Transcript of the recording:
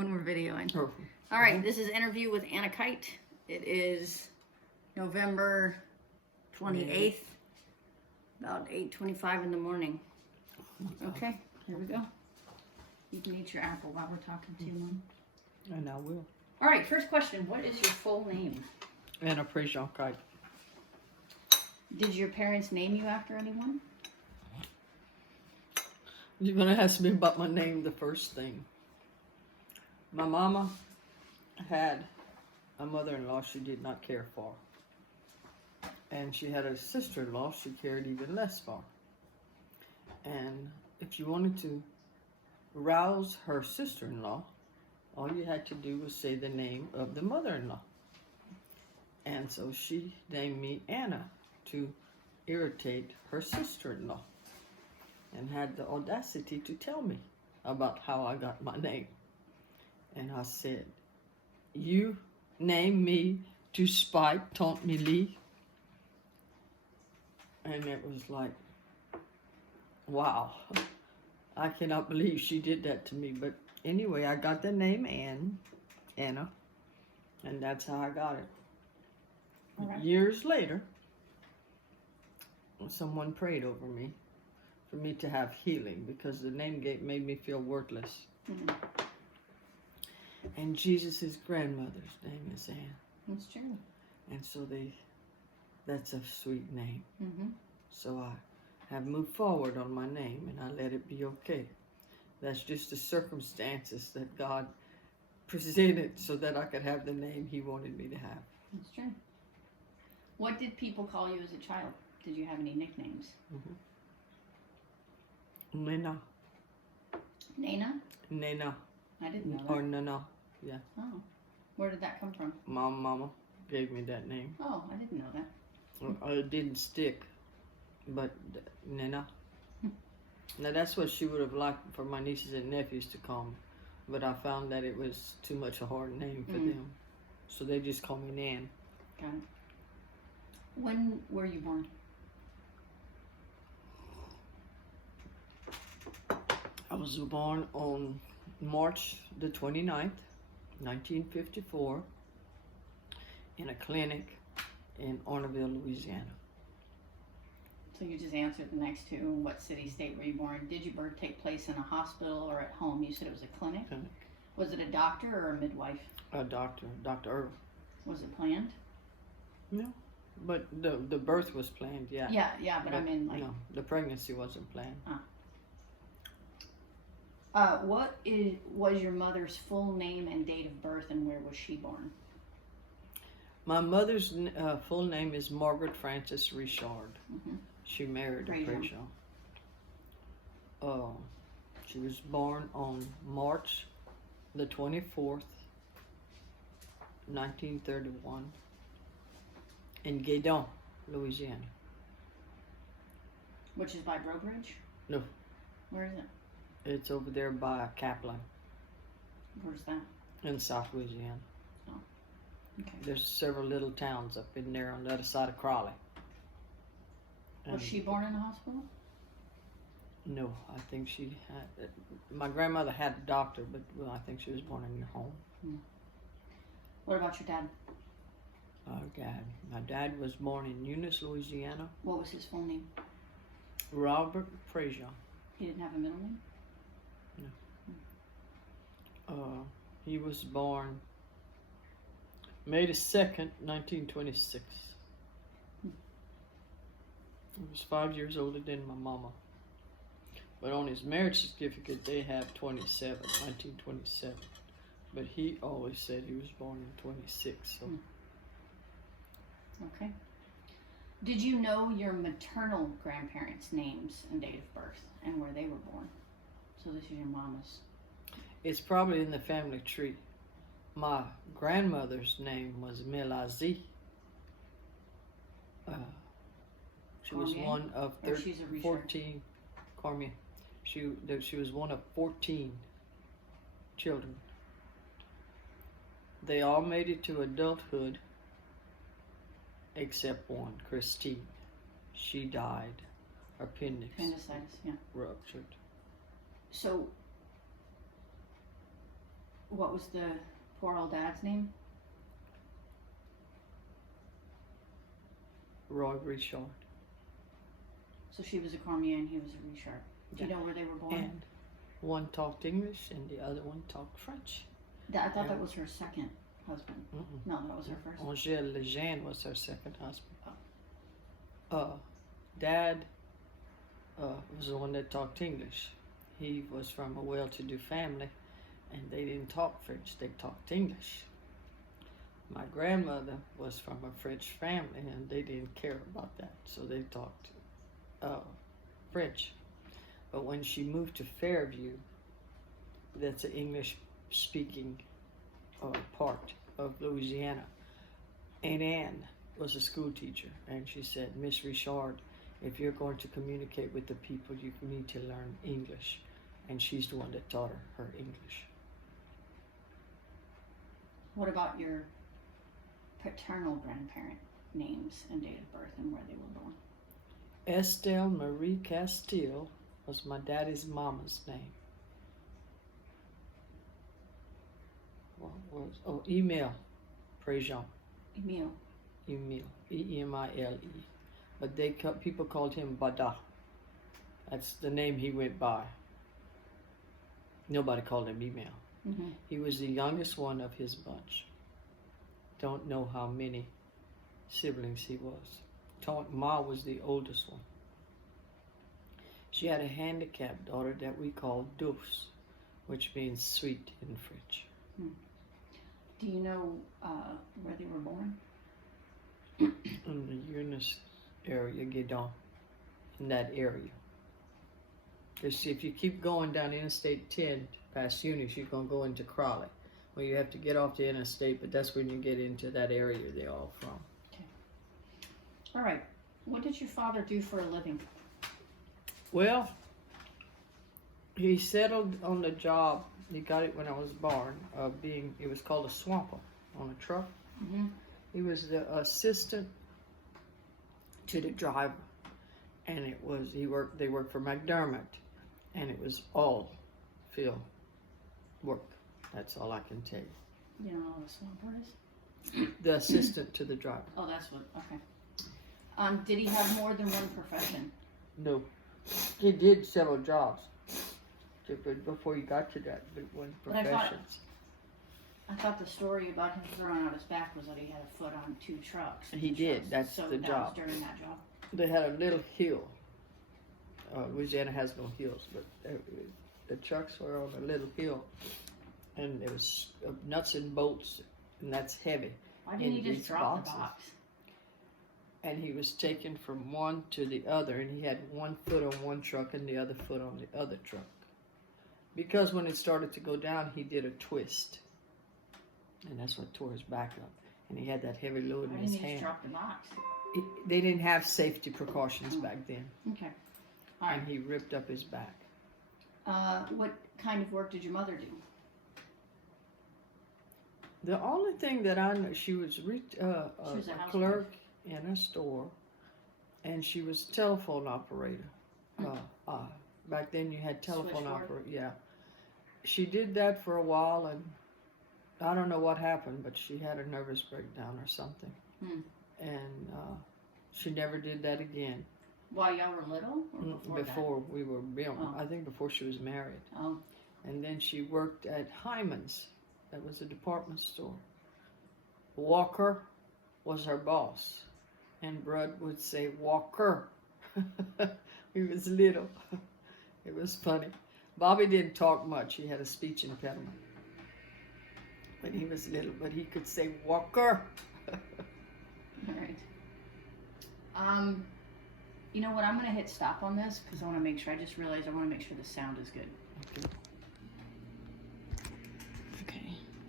when we're videoing. Perfect. All right, this is interview with Anna Kite. It is November 28th, about 8:25 in the morning. Okay, here we go. You can eat your apple while we're talking to you, Mom. And I will. All right, first question. What is your full name? Anna Kite. Did your parents name you after anyone? You're going to ask me about my name, the first thing. My mama had a mother-in-law she did not care for. And she had a sister-in-law she cared even less for. And if you wanted to rouse her sister-in-law, all you had to do was say the name of the mother-in-law. And so she named me Anna to irritate her sister-in-law, and had the audacity to tell me about how I got my name. And I said, "You named me to spite Taunt Me Lee?" And it was like, wow, I cannot believe she did that to me. But anyway, I got the name Anna, and that's how I got it. Right. Years later, someone prayed over me for me to have healing, because the name made me feel worthless. Mm-hmm. And Jesus' grandmother's name is Anne. That's true. And so that's a sweet name. Mm-hmm. So I have moved forward on my name, and I let it be okay. That's just the circumstances that God presented so that I could have the name He wanted me to have. That's true. What did people call you as a child? Did you have any nicknames? Mm-hmm. Nena. Nana? Nena. I didn't know that. Or Nana. Yeah. Oh. Where did that come from? Mama gave me that name. Oh, I didn't know that. It didn't stick, but Nena. Now that's what she would have liked for my nieces and nephews to call me, but I found that it was too much a hard name for them, so they just call me Nan. Got it. When were you born? I was born on March the 29th, 1954, in a clinic in Orneville, Louisiana. So you just answered the next two. What city, state were you born? Did your birth take place in a hospital or at home? You said it was a clinic. Was it a doctor or a midwife? A doctor, Dr. Earl. Was it planned? No, but the birth was planned, yeah. Yeah, but I mean, like... No, the pregnancy wasn't planned. What was your mother's full name and date of birth, and where was she born? My mother's full name is Margaret Frances Richard. Mm-hmm. She married a Frazier. She was born on March the 24th, 1931, in Guédon, Louisiana. Which is by Brobridge? No. Where is it? It's over there by Kaplan. Where's that? In South Louisiana. Oh, okay. There's several little towns up in there on the other side of Crawley. Was she born in a hospital? No, I think she had... My grandmother had a doctor, but I think she was born in her home. What about your dad? My dad was born in Eunice, Louisiana. What was his full name? Robert Frazier. He didn't have a middle name? No. He was born May the 2nd, 1926. He was 5 years older than my mama. But on his marriage certificate, they have 1927. But he always said he was born in 26. So. Okay. Did you know your maternal grandparents' names and date of birth and where they were born? So this is your mama's. It's probably in the family tree. My grandmother's name was Melazi. She was one of 14. Cormier. She was one of 14 children. They all made it to adulthood except one, Christine. She died. Her appendicitis, yeah, ruptured. So What was the poor old dad's name? Roy Richard. So she was a Cormier and he was a Richard. Do you know where they were born? And one talked English and the other one talked French. I thought that was her second husband. Mm-mm. No, that was her first. Angèle Lejeune was her second husband. Dad was the one that talked English. He was from a well-to-do family, and they didn't talk French, they talked English. My grandmother was from a French family, and they didn't care about that, so they talked French. But when she moved to Fairview, that's an English-speaking part of Louisiana, Aunt Anne was a school teacher, and she said, Miss Richard, if you're going to communicate with the people, you need to learn English. And she's the one that taught her English. What about your paternal grandparent names and date of birth and where they were born? Estelle Marie Castile was my daddy's mama's name. What was, Emile Prejean. Emile. Emile, E-M-I-L-E. But people called him Bada. That's the name he went by. Nobody called him Emile. Mm-hmm. He was the youngest one of his bunch. Don't know how many siblings he was. Ma was the oldest one. She had a handicapped daughter that we called Douce, which means sweet in French. Do you know where they were born? In the Eunice area, Guédon, in that area. Because if you keep going down Interstate 10 past Eunice, you're going to go into Crowley. Well, you have to get off the interstate, but that's when you get into that area they're all from. Okay. All right. What did your father do for a living? Well, he settled on the job. He got it when I was born, it was called a swamper on a truck. Mm-hmm. He was the assistant to the driver, and they worked for McDermott, and it was all field work. That's all I can tell you. You know what a swamper is? The assistant to the driver. Oh, that's what, okay. Did he have more than one profession? No, he did several jobs before he got to that one professions. I thought the story about him throwing out his back was that he had a foot on two trucks. He did. That's so the that job. was during that job. They had a little hill. Louisiana has no hills, but the trucks were on a little hill, and there was nuts and bolts, and that's heavy. Why didn't he in just these drop boxes. the box? And he was taken from one to the other, and he had one foot on one truck and the other foot on the other truck. Because when it started to go down, he did a twist. And that's what tore his back up. And he had that heavy load in Why his didn't he hand. just drop the box? They didn't have safety precautions back then. Okay. All right. And he ripped up his back. What kind of work did your mother do? The only thing that I know, she was a a clerk in a store, and she was a telephone operator. Back then you had telephone operator. Yeah. She did that for a while, and I don't know what happened, but she had a nervous breakdown or something. And she never did that again. While y'all were little? Or before we were born. Oh. I think before she was married. Oh. And then she worked at Hyman's. That was a department store. Walker was her boss. And Brud would say, Walker. He was little. It was funny. Bobby didn't talk much. He had a speech impediment when he was little, but he could say Walker. All right. You know what? I'm going to hit stop on this because I want to make sure. I just realized I want to make sure the sound is good. Okay.